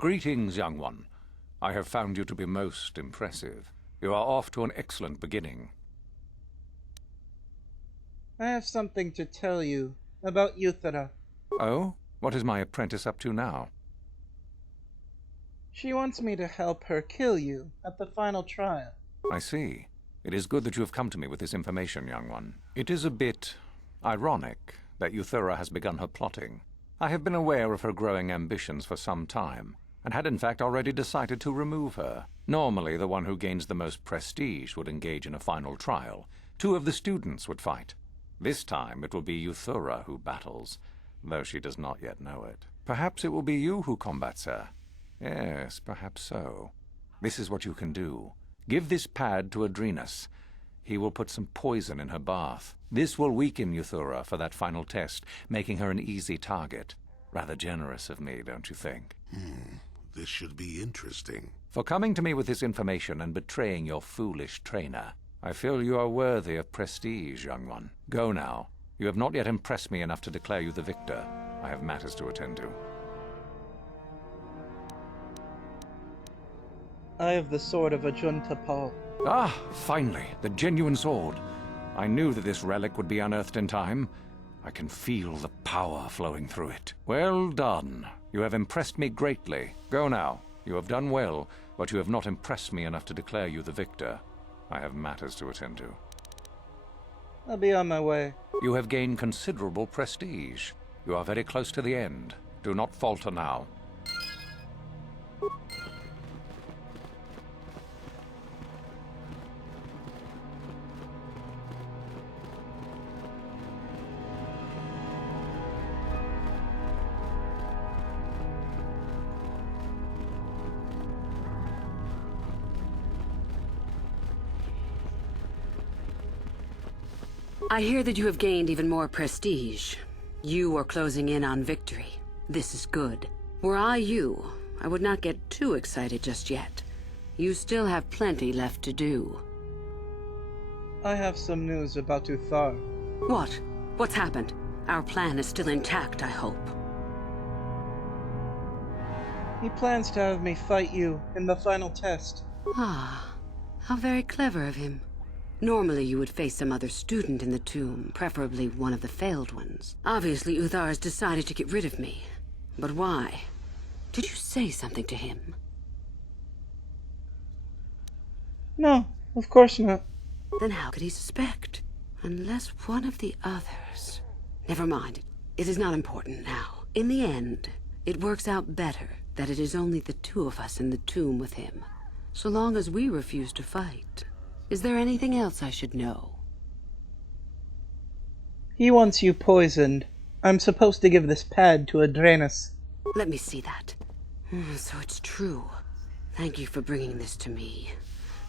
Greetings, young one. I have found you to be most impressive. You are off to an excellent beginning. I have something to tell you about Euthera. Oh? What is my apprentice up to now? She wants me to help her kill you at the final trial. I see. It is good that you have come to me with this information, young one. It is a bit ironic that Euthera has begun her plotting. I have been aware of her growing ambitions for some time, and had in fact already decided to remove her. Normally, the one who gains the most prestige would engage in a final trial. 2 of the students would fight. This time it will be Euthera who battles, though she does not yet know it. Perhaps it will be you who combats her. Yes, perhaps so. This is what you can do. Give this pad to Adrenus. He will put some poison in her bath. This will weaken Euthera for that final test, making her an easy target. Rather generous of me, don't you think? This should be interesting. For coming to me with this information and betraying your foolish trainer, I feel you are worthy of prestige, young one. Go now. You have not yet impressed me enough to declare you the victor. I have matters to attend to. I have the sword of Ajunta Paul. Ah, finally, the genuine sword. I knew that this relic would be unearthed in time. I can feel the power flowing through it. Well done. You have impressed me greatly. Go now. You have done well, but you have not impressed me enough to declare you the victor. I have matters to attend to. I'll be on my way. You have gained considerable prestige. You are very close to the end. Do not falter now. I hear that you have gained even more prestige. You are closing in on victory. This is good. Were I you, I would not get too excited just yet. You still have plenty left to do. I have some news about Tharrv. What? What's happened? Our plan is still intact, I hope. He plans to have me fight you in the final test. Ah, how very clever of him. Normally you would face some other student in the tomb, preferably one of the failed ones. Obviously Uthar has decided to get rid of me. But why? Did you say something to him? No, of course not. Then how could he suspect? Unless one of the others... Never mind. It is not important now. In the end, it works out better that it is only the 2 of us in the tomb with him, so long as we refuse to fight. Is there anything else I should know? He wants you poisoned. I'm supposed to give this pad to Adrenus. Let me see that. So it's true. Thank you for bringing this to me.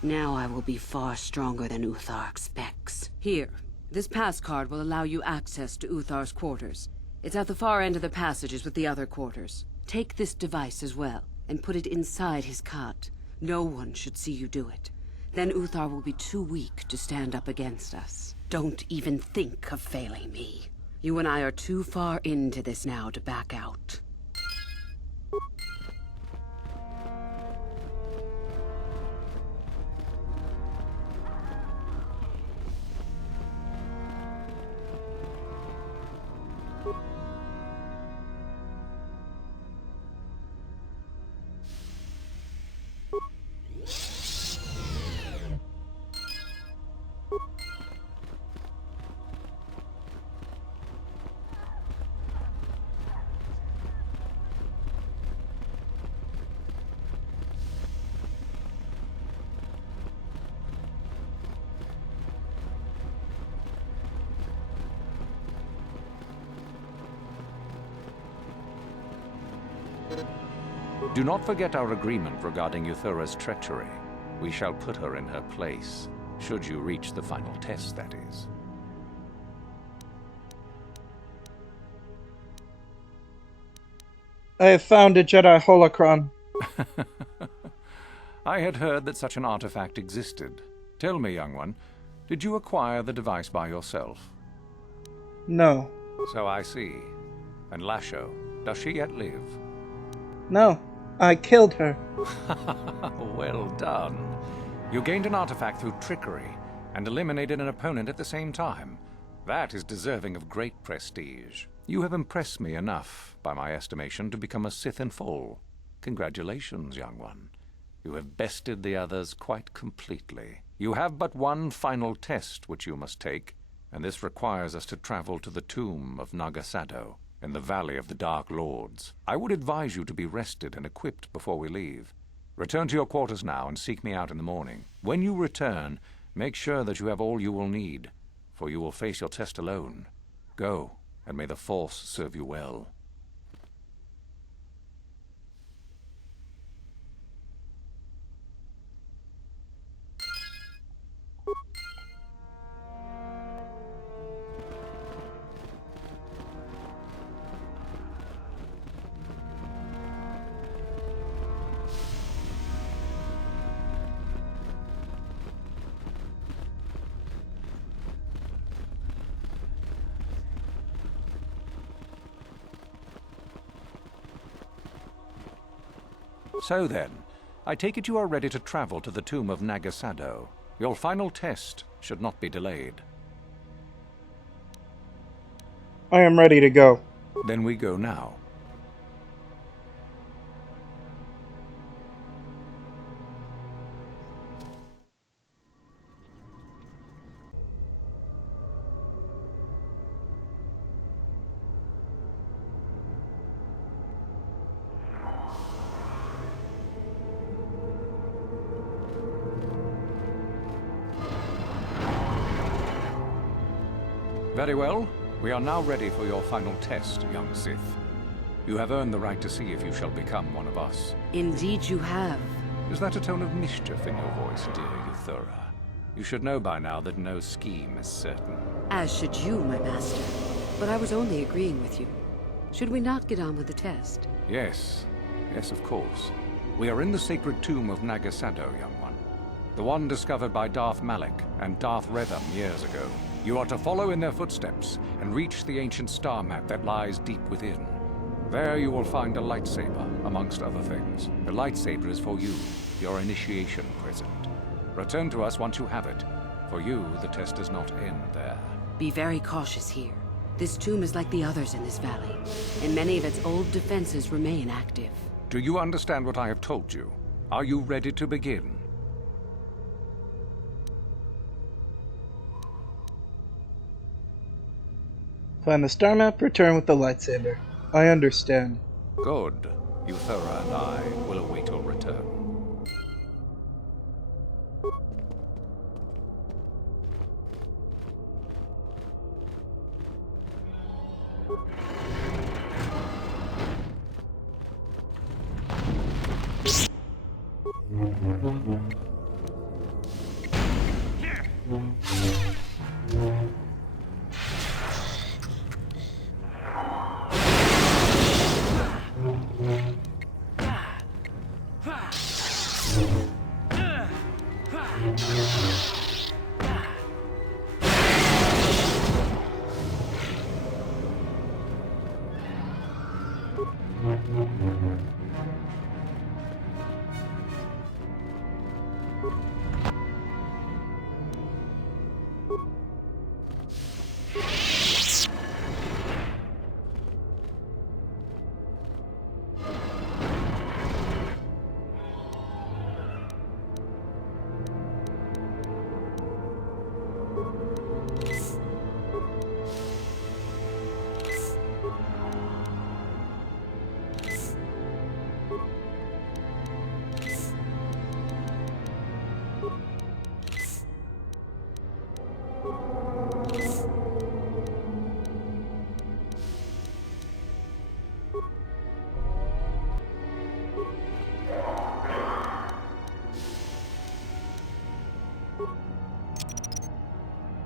Now I will be far stronger than Uthar expects. Here, this pass card will allow you access to Uthar's quarters. It's at the far end of the passages with the other quarters. Take this device as well, and put it inside his cot. No one should see you do it. Then Uthar will be too weak to stand up against us. Don't even think of failing me. You and I are too far into this now to back out. Do not forget our agreement regarding Euthera's treachery. We shall put her in her place, should you reach the final test, that is. I have found a Jedi holocron. I had heard that such an artifact existed. Tell me, young one, did you acquire the device by yourself? No. So I see. And Lasho, does she yet live? No. I killed her. Well done. You gained an artifact through trickery and eliminated an opponent at the same time. That is deserving of great prestige. You have impressed me enough, by my estimation, to become a Sith in full. Congratulations, young one. You have bested the others quite completely. You have but one final test which you must take, and this requires us to travel to the tomb of Nagasado in the Valley of the Dark Lords. I would advise you to be rested and equipped before we leave. Return to your quarters now and seek me out in the morning. When you return, make sure that you have all you will need, for you will face your test alone. Go, and may the Force serve you well. So then, I take it you are ready to travel to the tomb of Nagasado. Your final test should not be delayed. I am ready to go. Then we go now. Very well. We are now ready for your final test, young Sith. You have earned the right to see if you shall become one of us. Indeed you have. Is that a tone of mischief in your voice, dear Tharrv? You should know by now that no scheme is certain. As should you, my master. But I was only agreeing with you. Should we not get on with the test? Yes. Yes, of course. We are in the sacred tomb of Nagasado, young one. The one discovered by Darth Malak and Darth Revan years ago. You are to follow in their footsteps and reach the ancient star map that lies deep within. There you will find a lightsaber, amongst other things. The lightsaber is for you, your initiation present. Return to us once you have it. For you, the test does not end there. Be very cautious here. This tomb is like the others in this valley, and many of its old defenses remain active. Do you understand what I have told you? Are you ready to begin? Find the star map, return with the lightsaber. I understand. Good. Tharrv and I will await your return.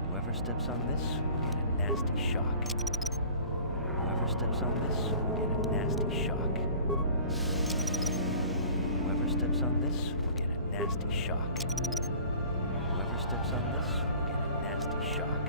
Whoever steps on this will get a nasty shock. Whoever steps on this will get a nasty shock. Whoever steps on this will get a nasty shock. Whoever steps on this will get a nasty shock.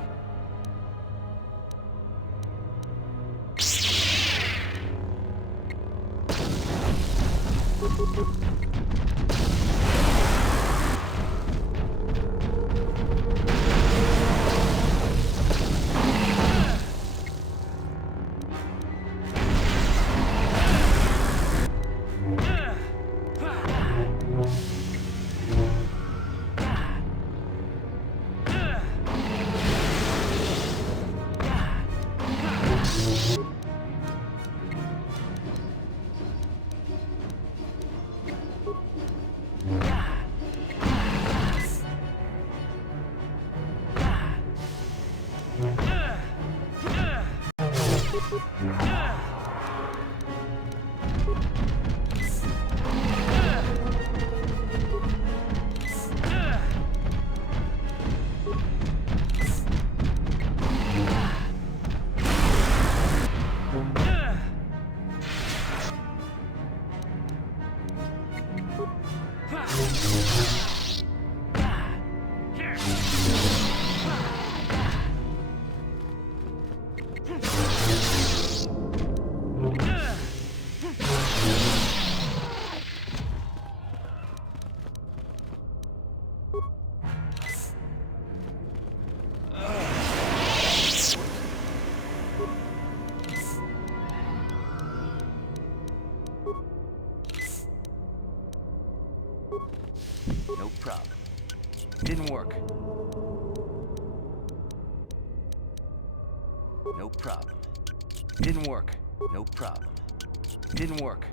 No problem. Didn't work. No problem. Didn't work. No problem. Didn't work.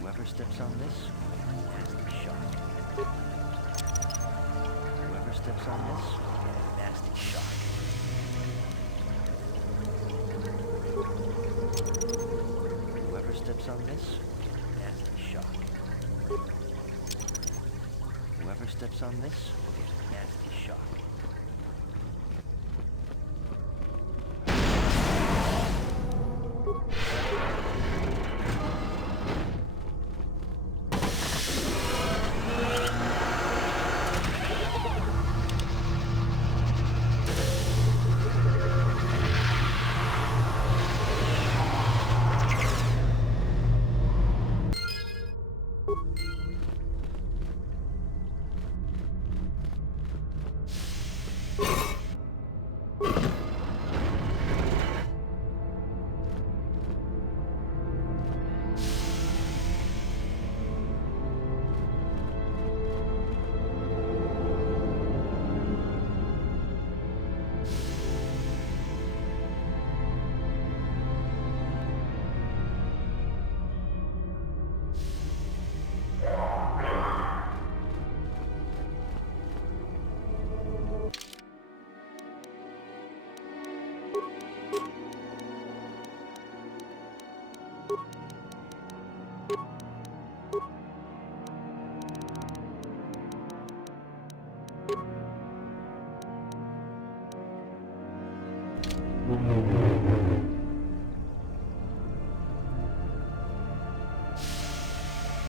Whoever steps on this, nasty shock. Whoever steps on this, will get a nasty shock. Whoever steps on this, will get a nasty shock. Whoever steps on this, will get a nasty shock.